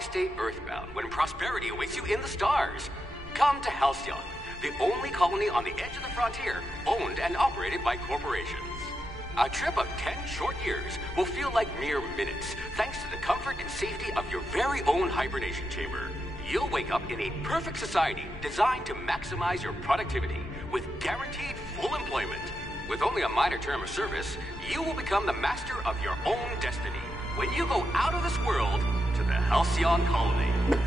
stay earthbound when prosperity awaits you in the stars? Come to Halcyon, the only colony on the edge of the frontier, owned and operated by corporations. A trip of 10 short years will feel like mere minutes, thanks to the comfort and safety of your very own hibernation chamber. You'll wake up in a perfect society designed to maximize your productivity with guaranteed full employment. With only a minor term of service, you will become the master of your own destiny when you go out of this world to the Halcyon colony.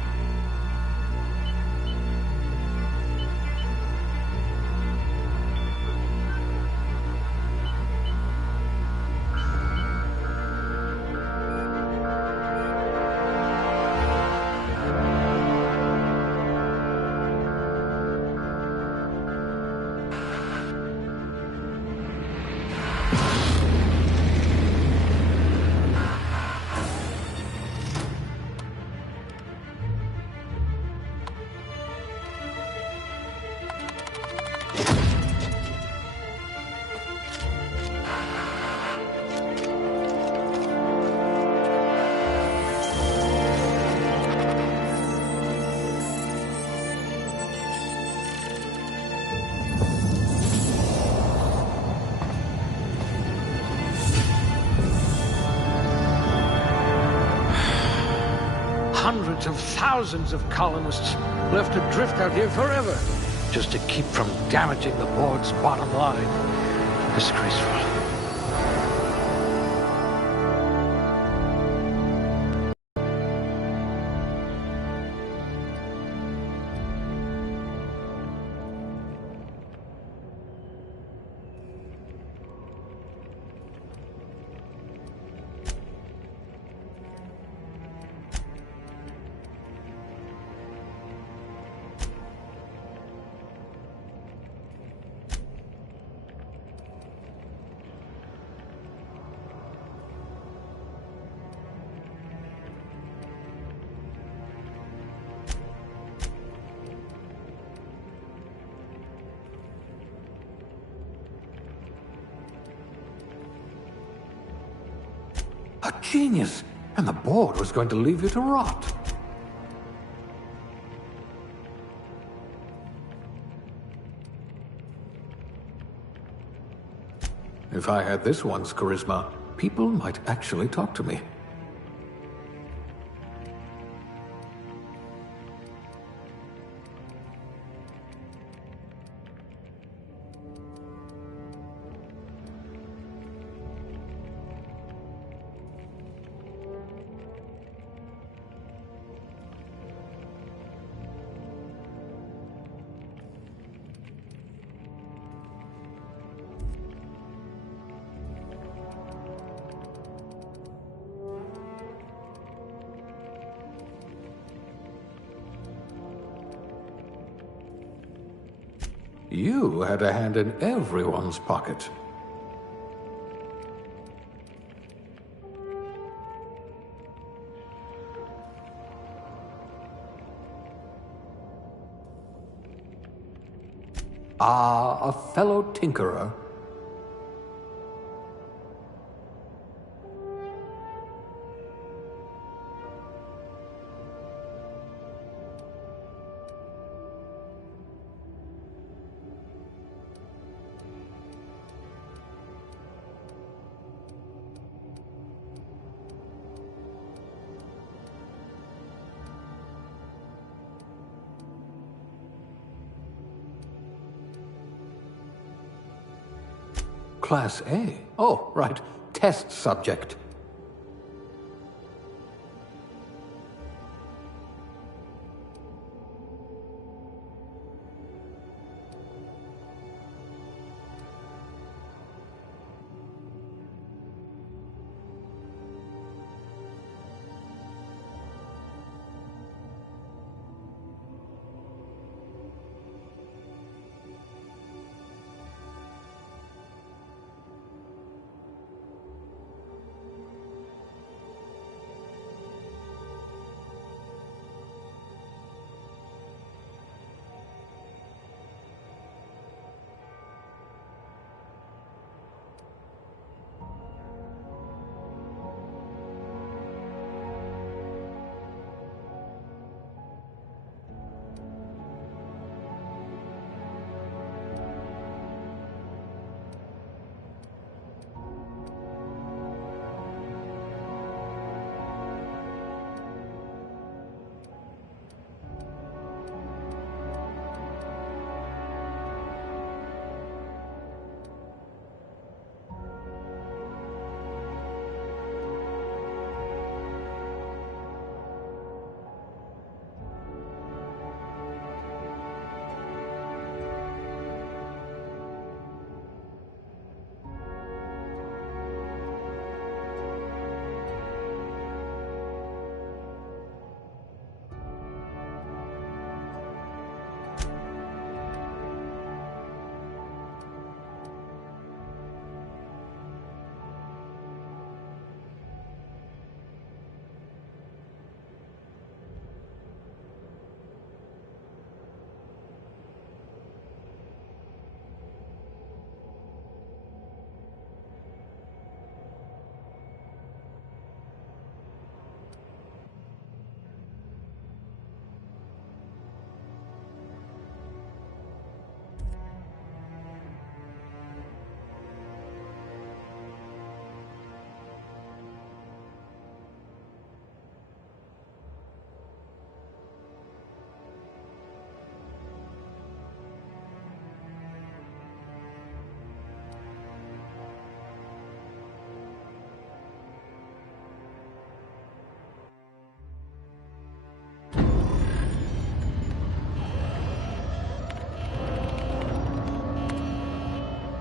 Hundreds of thousands of colonists left adrift out here forever, just to keep from damaging the board's bottom line. Disgraceful. A genius! And the board was going to leave you to rot. If I had this one's charisma, people might actually talk to me. You had a hand in everyone's pocket. Ah, a fellow tinkerer. Class A? Oh, right. Test subject.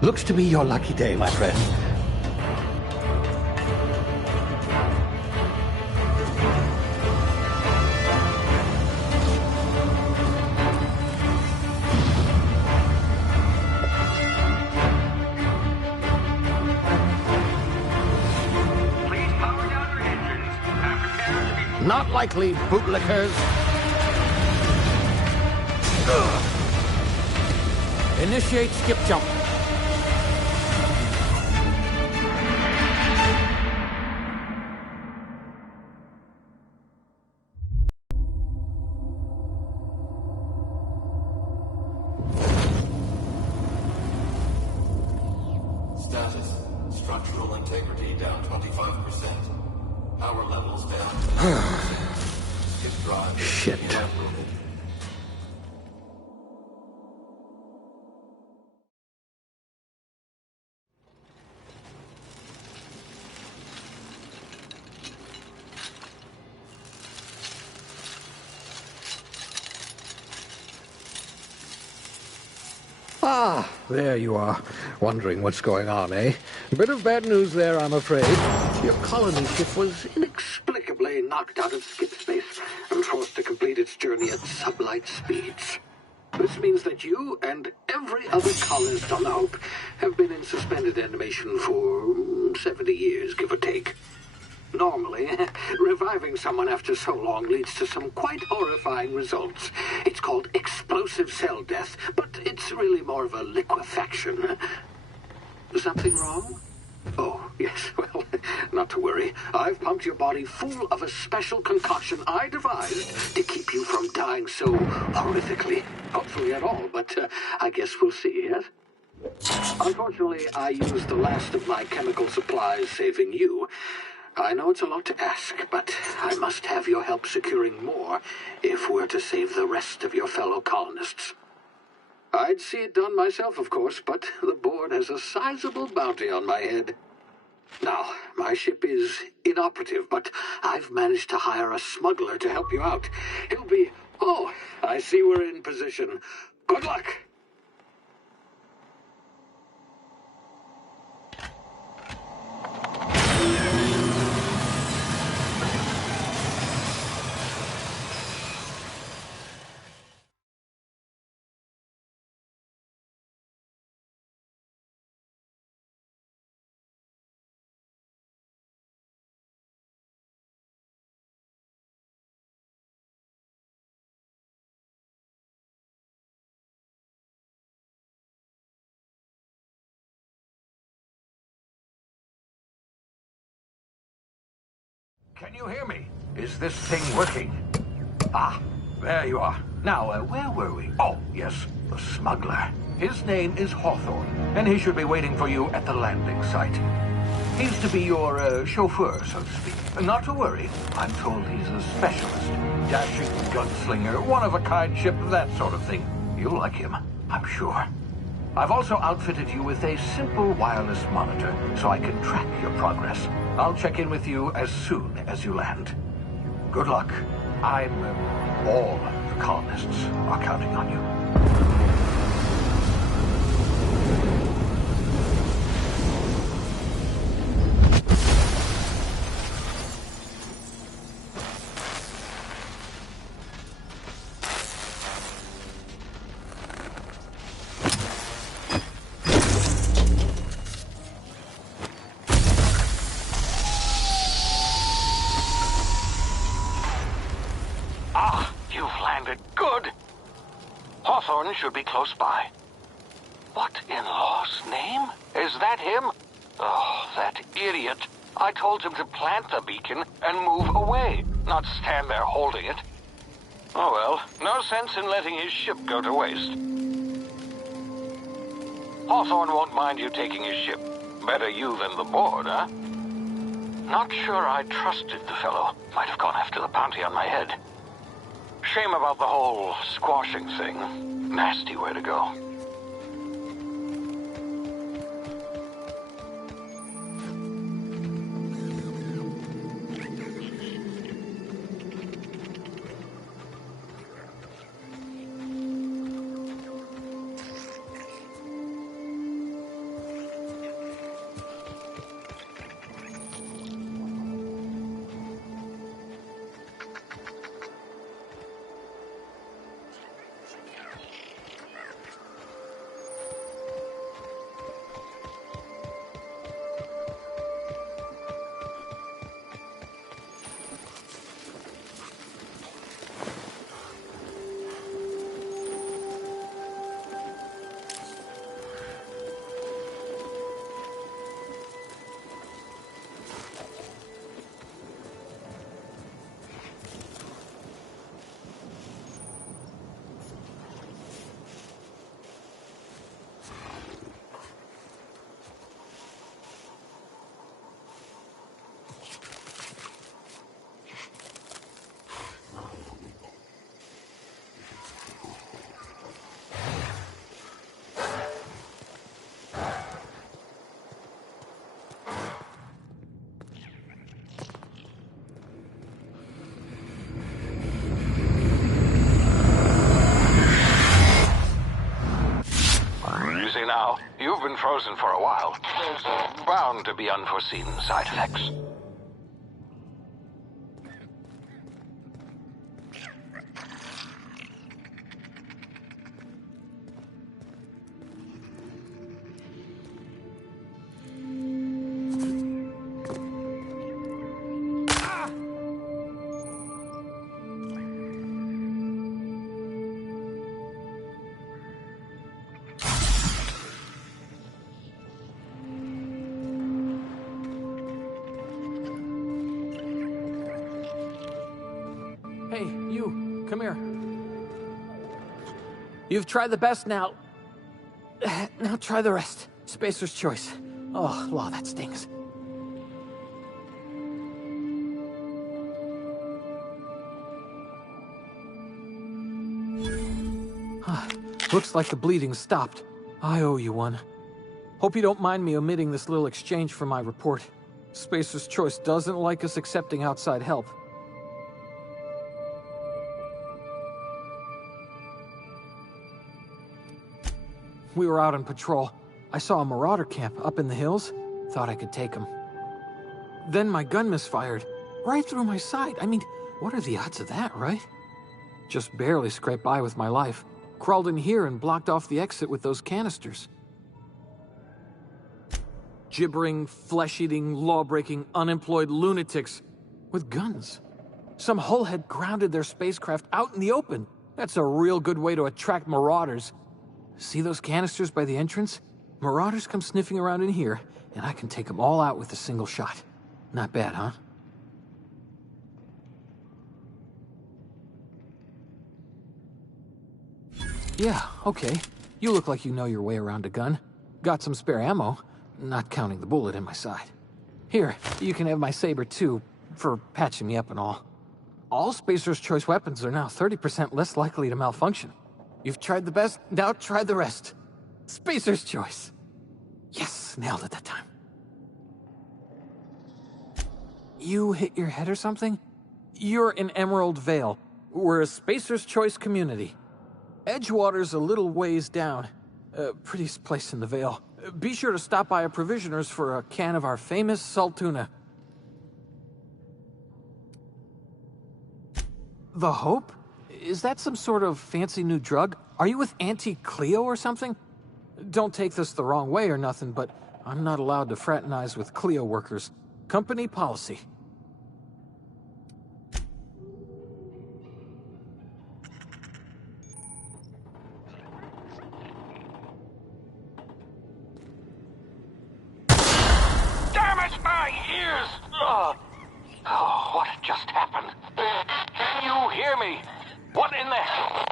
Looks to be your lucky day, my friend. Please power down your engines and prepare to be... Not likely, bootlickers. Initiate skip jump. Status. Structural integrity down 25%. Power levels down. Skip drive. Shit. Evaporated. Ah, there you are. Wondering what's going on, eh? Bit of bad news there, I'm afraid. Your colony ship was inexplicably knocked out of skip space and forced to complete its journey at sublight speeds. This means that you and every other colonist on the Hope have been in suspended animation for 70 years, give or take. Normally, reviving someone after so long leads to some quite horrifying results. It's called explosive cell death, but it's really more of a liquefaction. Something wrong? Oh, yes, well, not to worry. I've pumped your body full of a special concoction I devised to keep you from dying so horrifically. Hopefully at all, but I guess we'll see, yes? Unfortunately, I used the last of my chemical supplies saving you. I know it's a lot to ask, but I must have your help securing more if we're to save the rest of your fellow colonists. I'd see it done myself, of course, but the board has a sizable bounty on my head. Now, my ship is inoperative, but I've managed to hire a smuggler to help you out. He'll be... Oh, I see we're in position. Good luck! Can you hear me? Is this thing working? Ah, there you are. Now, where were we? Oh, yes, the smuggler. His name is Hawthorne, and he should be waiting for you at the landing site. He's to be your chauffeur, so to speak. Not to worry. I'm told he's a specialist. Dashing gunslinger, one-of-a-kind ship, that sort of thing. You'll like him, I'm sure. I've also outfitted you with a simple wireless monitor, so I can track your progress. I'll check in with you as soon as you land. Good luck. All the colonists are counting on you. Hawthorne should be close by. What in law's name? Is that him? Oh, that idiot. I told him to plant the beacon and move away, not stand there holding it. Oh well, no sense in letting his ship go to waste. Hawthorne won't mind you taking his ship. Better you than the board, huh? Not sure I trusted the fellow. Might have gone after the bounty on my head. Shame about the whole squashing thing. Nasty way to go. frozen for a while. There's bound to be unforeseen side effects. Hey, you, come here. You've tried the best now. Now try the rest. Spacer's choice. Oh, law, that stings. Looks like the bleeding stopped. I owe you one. Hope you don't mind me omitting this little exchange from my report. Spacer's choice doesn't like us accepting outside help. We were out on patrol. I saw a marauder camp up in the hills. Thought I could take him. Then my gun misfired. Right through my side. I mean, what are the odds of that, right? Just barely scraped by with my life. Crawled in here and blocked off the exit with those canisters. Gibbering, flesh-eating, law-breaking, unemployed lunatics with guns. Some hull had grounded their spacecraft out in the open. That's a real good way to attract marauders. See those canisters by the entrance? Marauders come sniffing around in here, and I can take them all out with a single shot. Not bad, huh? Yeah, okay. You look like you know your way around a gun. Got some spare ammo, not counting the bullet in my side. Here, you can have my saber too, for patching me up and all. All Spacer's Choice weapons are now 30% less likely to malfunction. You've tried the best, now try the rest. Spacer's Choice. Yes, nailed it that time. You hit your head or something? You're in Emerald Vale. We're a Spacer's Choice community. Edgewater's a little ways down. Prettiest place in the Vale. Be sure to stop by a provisioner's for a can of our famous salt tuna. The Hope? Is that some sort of fancy new drug? Are you with Auntie Cleo or something? Don't take this the wrong way or nothing, but I'm not allowed to fraternize with Cleo workers. Company policy. Damn it, my ears! Oh, what just happened? Can you hear me? What in the hell?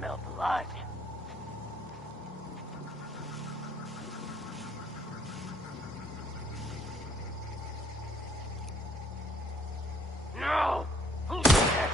smell blood. No! Who's that?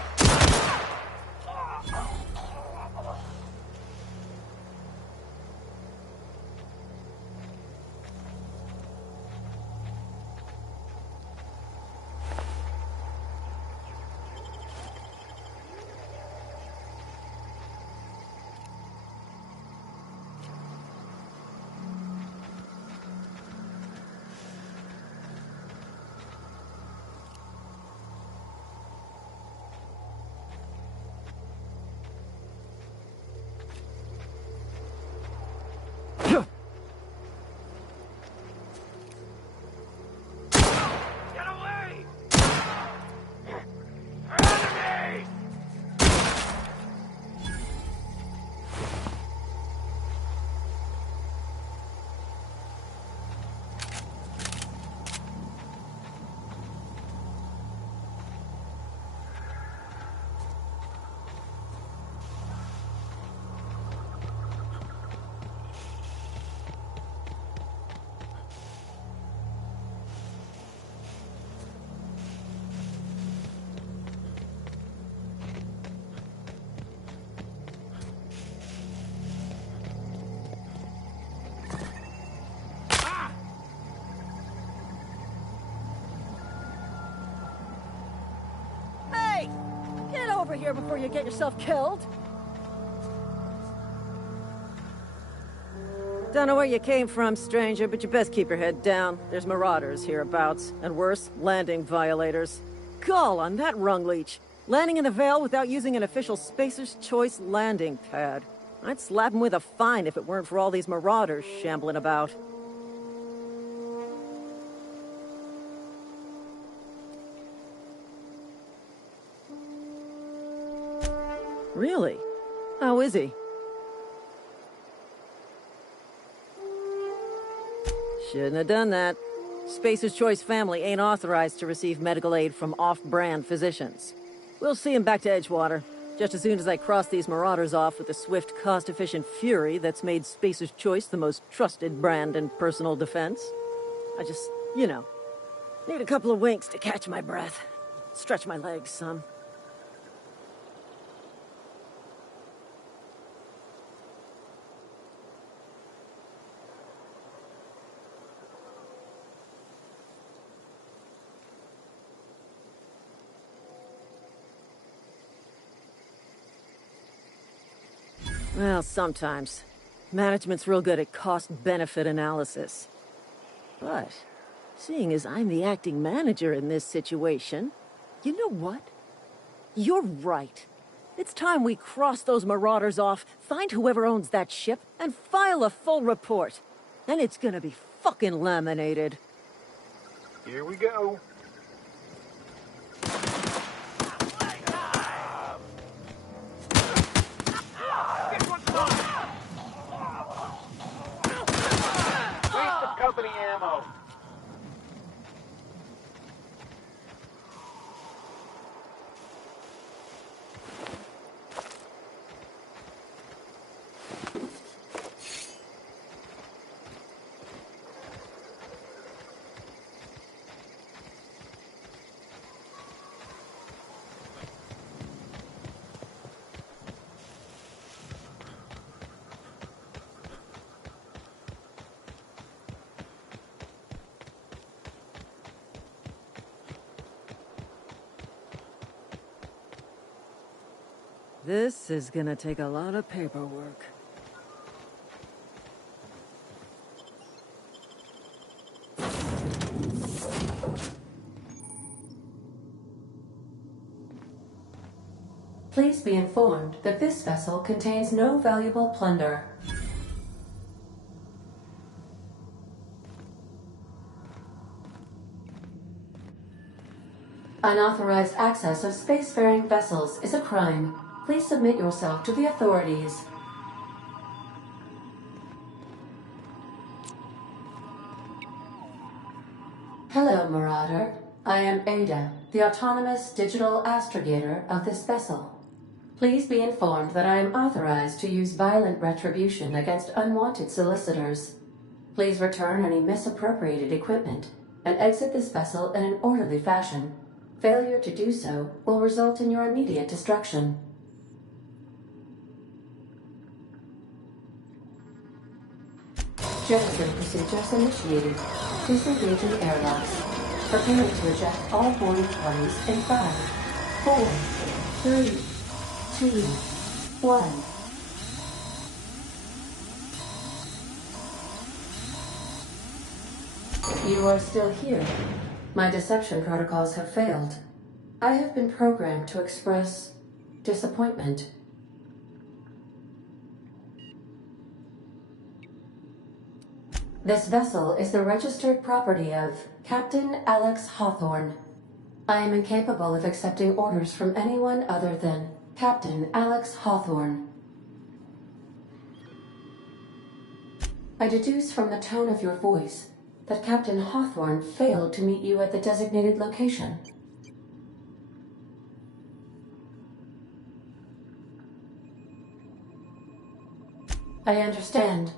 Get away! Enemy! Hey! Get over here before you get yourself killed! Don't know where you came from, stranger, but you best keep your head down. There's marauders hereabouts, and worse, landing violators. Gall on that rung leech. Landing in the Vale without using an official Spacer's Choice landing pad. I'd slap him with a fine if it weren't for all these marauders shambling about. Really? How is he? Shouldn't have done that. Spacer's Choice family ain't authorized to receive medical aid from off-brand physicians. We'll see him back to Edgewater, just as soon as I cross these marauders off with the swift, cost-efficient fury that's made Spacer's Choice the most trusted brand in personal defense. I just, you know, need a couple of winks to catch my breath. Stretch my legs some. Well, sometimes. Management's real good at cost-benefit analysis. But, seeing as I'm the acting manager in this situation, you know what? You're right. It's time we cross those marauders off, find whoever owns that ship, and file a full report. And it's gonna be fucking laminated. Here we go. Waste of company ammo. This is gonna take a lot of paperwork. Please be informed that this vessel contains no valuable plunder. Unauthorized access of spacefaring vessels is a crime. Please submit yourself to the authorities. Hello, Marauder. I am Ada, the autonomous digital astrogator of this vessel. Please be informed that I am authorized to use violent retribution against unwanted solicitors. Please return any misappropriated equipment and exit this vessel in an orderly fashion. Failure to do so will result in your immediate destruction. Jettison procedures initiated. Disengaging airlocks. Preparing to eject all boarding parties in 5, 4, 3, 2, 1. You are still here. My deception protocols have failed. I have been programmed to express disappointment. This vessel is the registered property of Captain Alex Hawthorne. I am incapable of accepting orders from anyone other than Captain Alex Hawthorne. I deduce from the tone of your voice that Captain Hawthorne failed to meet you at the designated location. I understand.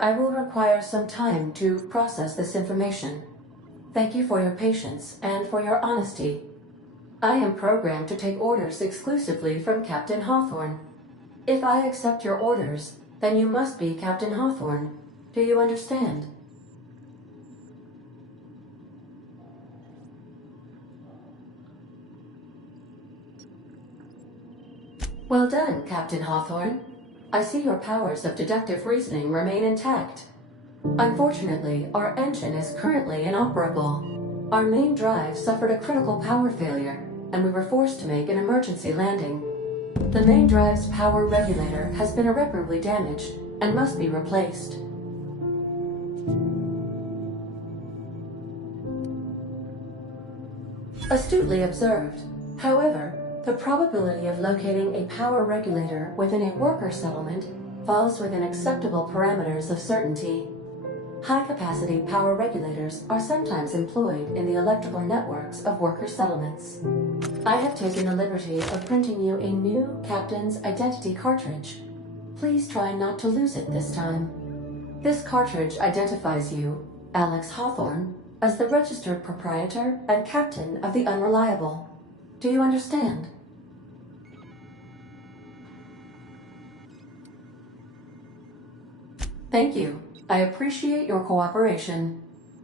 I will require some time to process this information. Thank you for your patience and for your honesty. I am programmed to take orders exclusively from Captain Hawthorne. If I accept your orders, then you must be Captain Hawthorne. Do you understand? Well done, Captain Hawthorne. I see your powers of deductive reasoning remain intact. Unfortunately, our engine is currently inoperable. Our main drive suffered a critical power failure, and we were forced to make an emergency landing. The main drive's power regulator has been irreparably damaged and must be replaced. Astutely observed. However, the probability of locating a power regulator within a worker settlement falls within acceptable parameters of certainty. High-capacity power regulators are sometimes employed in the electrical networks of worker settlements. I have taken the liberty of printing you a new Captain's Identity cartridge. Please try not to lose it this time. This cartridge identifies you, Alex Hawthorne, as the registered proprietor and captain of the Unreliable. Do you understand? Thank you. I appreciate your cooperation.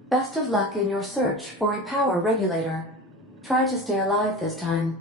Best of luck in your search for a power regulator. Try to stay alive this time.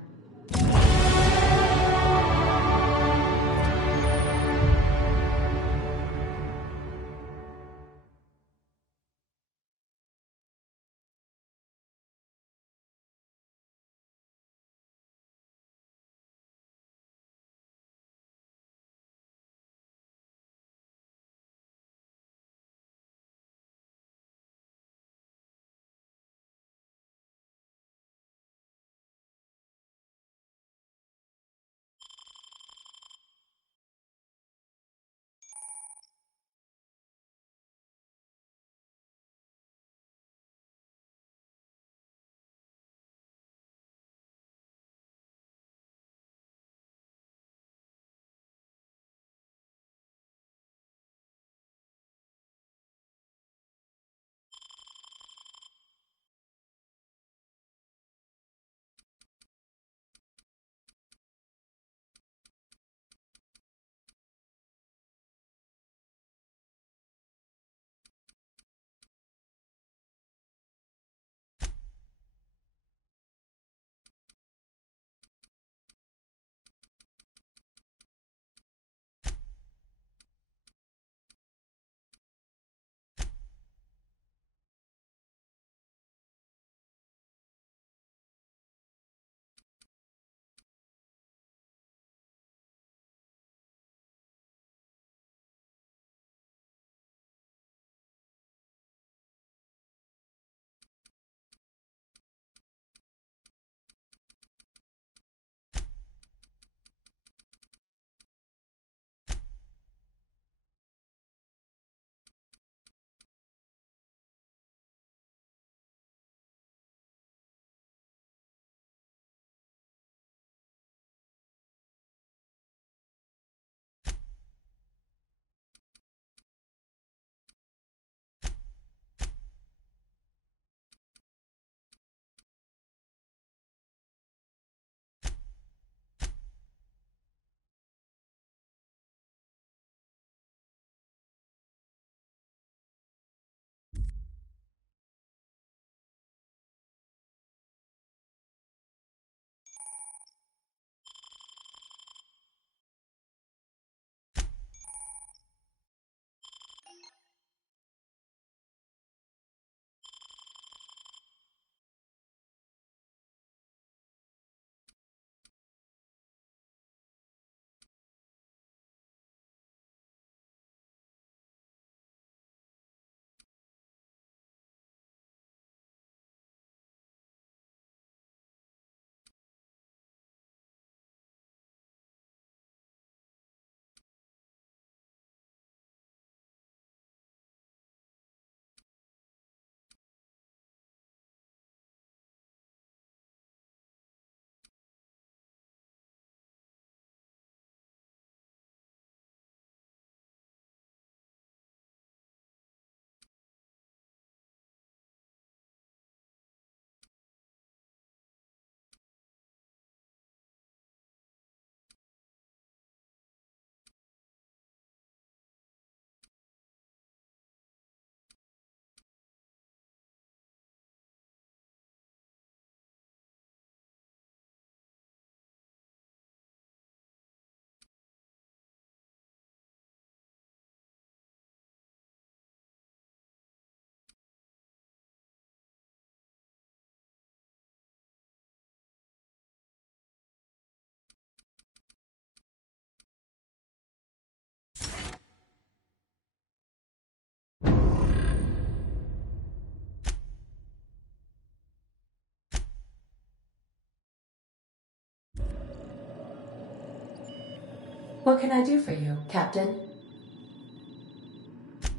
What can I do for you, Captain?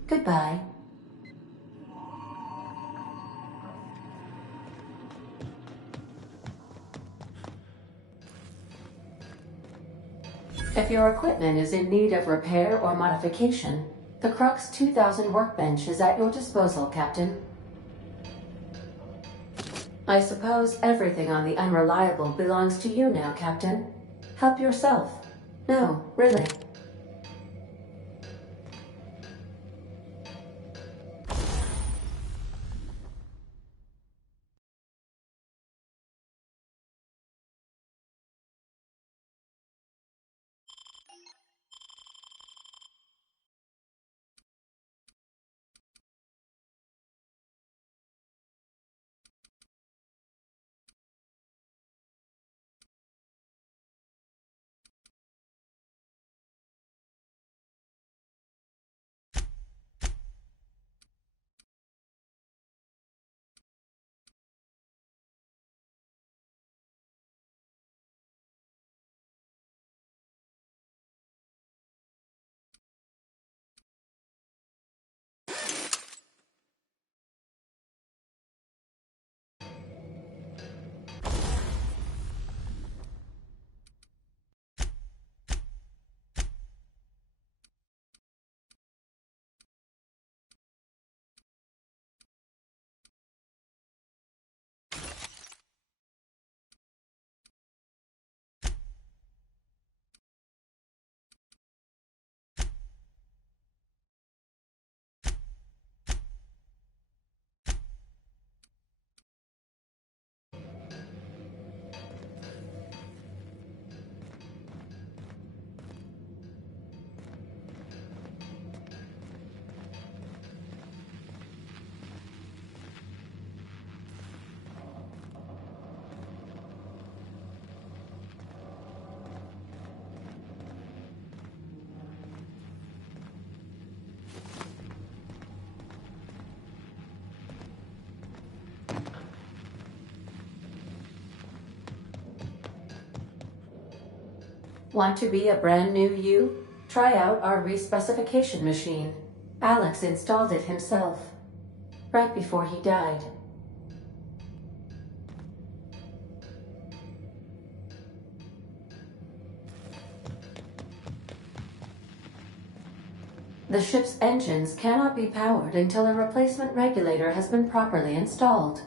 Goodbye. If your equipment is in need of repair or modification, the Crux 2000 workbench is at your disposal, Captain. I suppose everything on the Unreliable belongs to you now, Captain. Help yourself. No, really. Want to be a brand new you? Try out our respecification machine. Alex installed it himself, right before he died. The ship's engines cannot be powered until a replacement regulator has been properly installed.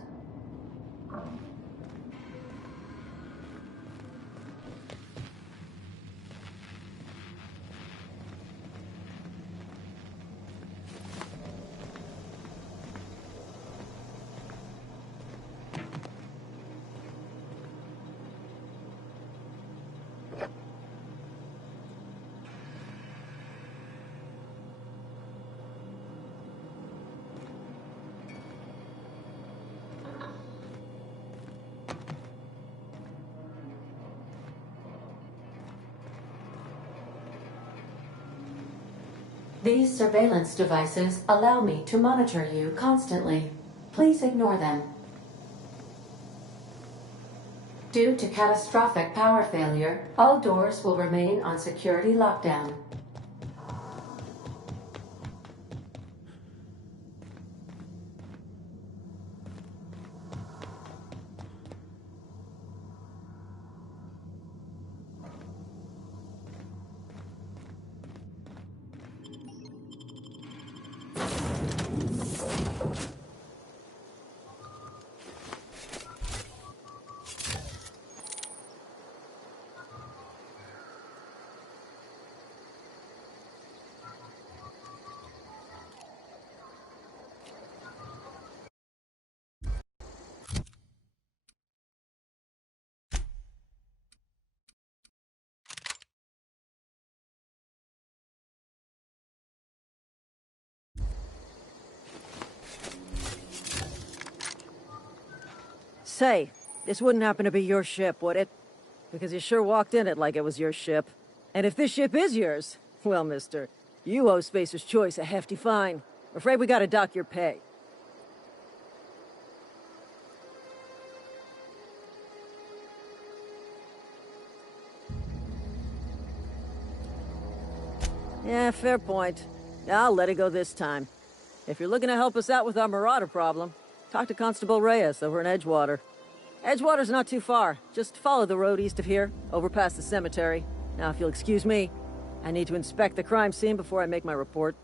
These surveillance devices allow me to monitor you constantly. Please ignore them. Due to catastrophic power failure, all doors will remain on security lockdown. Say, this wouldn't happen to be your ship, would it? Because you sure walked in it like it was your ship. And if this ship is yours, well, mister, you owe Spacer's Choice a hefty fine. I'm afraid we gotta dock your pay. Yeah, fair point. I'll let it go this time. If you're looking to help us out with our marauder problem, talk to Constable Reyes over in Edgewater. Edgewater's not too far. Just follow the road east of here, over past the cemetery. Now, if you'll excuse me, I need to inspect the crime scene before I make my report.